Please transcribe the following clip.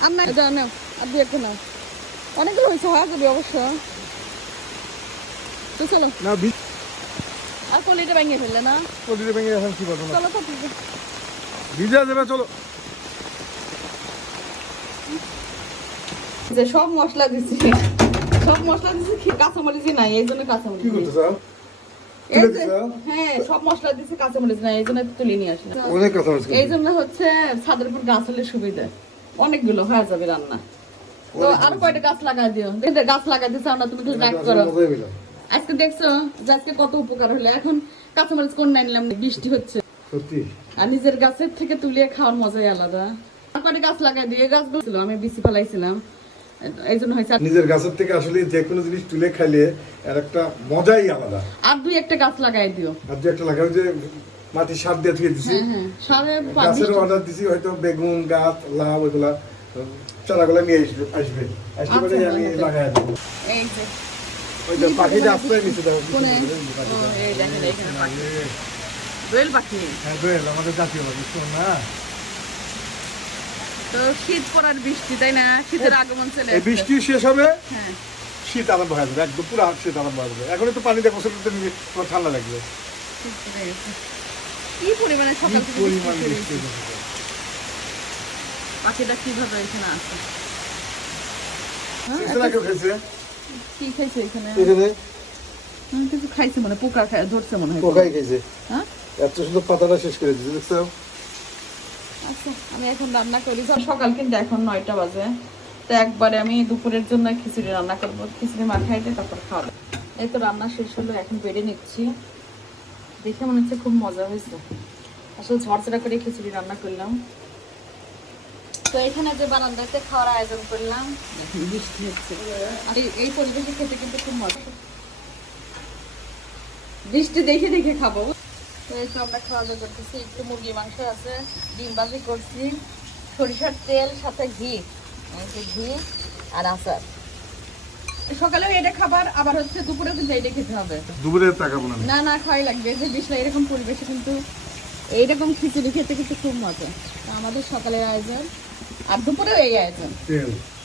যে সব মশলা দিছি সব মশলা দিছি কাঁচামরিচই নাই এই জন্য কাঁচামরিচ কি করতেছ হ্যাঁ সব মশলা দিছি কাঁচামরিচ নাই এই জন্য তুলে নিয়ে আসলাম অনেক এই জন্য হচ্ছে ছাদের উপর গাছ হলে সুবিধা অনেকগুলো হয়ে যাবে রান্না তো আরো কয়টা গাছ লাগাই দিও দেখতে গাছ লাগাই চাও না তুমি করো আজকে দেখছো যে আজকে কত উপকার হলো এখন কাঁচামরিচ কোন নাই নিলাম বৃষ্টি হচ্ছে সত্যি আর নিজের গাছের থেকে তুলিয়ে খাওয়ার মজাই আলাদা আর গাছ লাগাই দিয়ে আমি ফেলাইছিলাম এই জন্য নিজের গাছের থেকে আসলে যে কোনো জিনিস তুলে খাইলে আর একটা মজাই আলাদা আর দুই একটা গাছ লাগাই দিও আর দুই একটা লাগাই যে মাটি সার দিয়ে ধুয়ে দিছি হ্যাঁ, হ্যাঁ, গাছের অর্ডার দিছি হয়তো বেগুন গাছ লাউ এগুলা চারাগুলা নিয়ে আসবে আসবে আসতে পারে আচ্ছা, আমি আচ্ছা। লাগাই দেবো হ্যাঁ, না তো শীত বৃষ্টি তাই না বৃষ্টি শেষ হবে শীত যাবে একদম পুরো শীত আরম্ভ হয়ে যাবে এখন তো পানিতে গোসল ঠান্ডা লাগবে কি সকাল থেকে বৃষ্টি পাখিটা কিভাবে এখানে আসে হ্যাঁ, হ্যাঁ, হ্যাঁ? আচ্ছা, আমি এখন রান্না সকাল কিন্তু এখন নয়টা বাজে তো একবারে আমি দুপুরের জন্য খিচুড়ি রান্না করবো খিচুড়ি মাখাইতে তারপর খাওয়া এই তো রান্না শেষ হলো এখন বেড়ে নিচ্ছি দেখে মনে হচ্ছে খুব মজা হয়েছে আসলে ঝড়ঝড়া করে খিচুড়ি রান্না করলাম খাওয়ার পরিবেশে খেতে কিন্তু খুব মজা বৃষ্টি দেখে দেখে খাবো তো এই তো আমরা খাওয়া দাওয়া করতেছি একটু মুরগি মাংস আছে ডিম বাজি করছি সরিষার তেল সাথে ঘি ঘি আর আচার সকালেও এটা খাবার আবার হচ্ছে দুপুরেও কিন্তু এটা খেতে হবে দুপুরে না না খাই লাগবে যে বিশলা এরকম পরিবেশে কিন্তু এইরকম খিচুড়ি খেতে কিন্তু খুব আমাদের সকালের আয়োজন আর দুপুরেও এই আয়োজন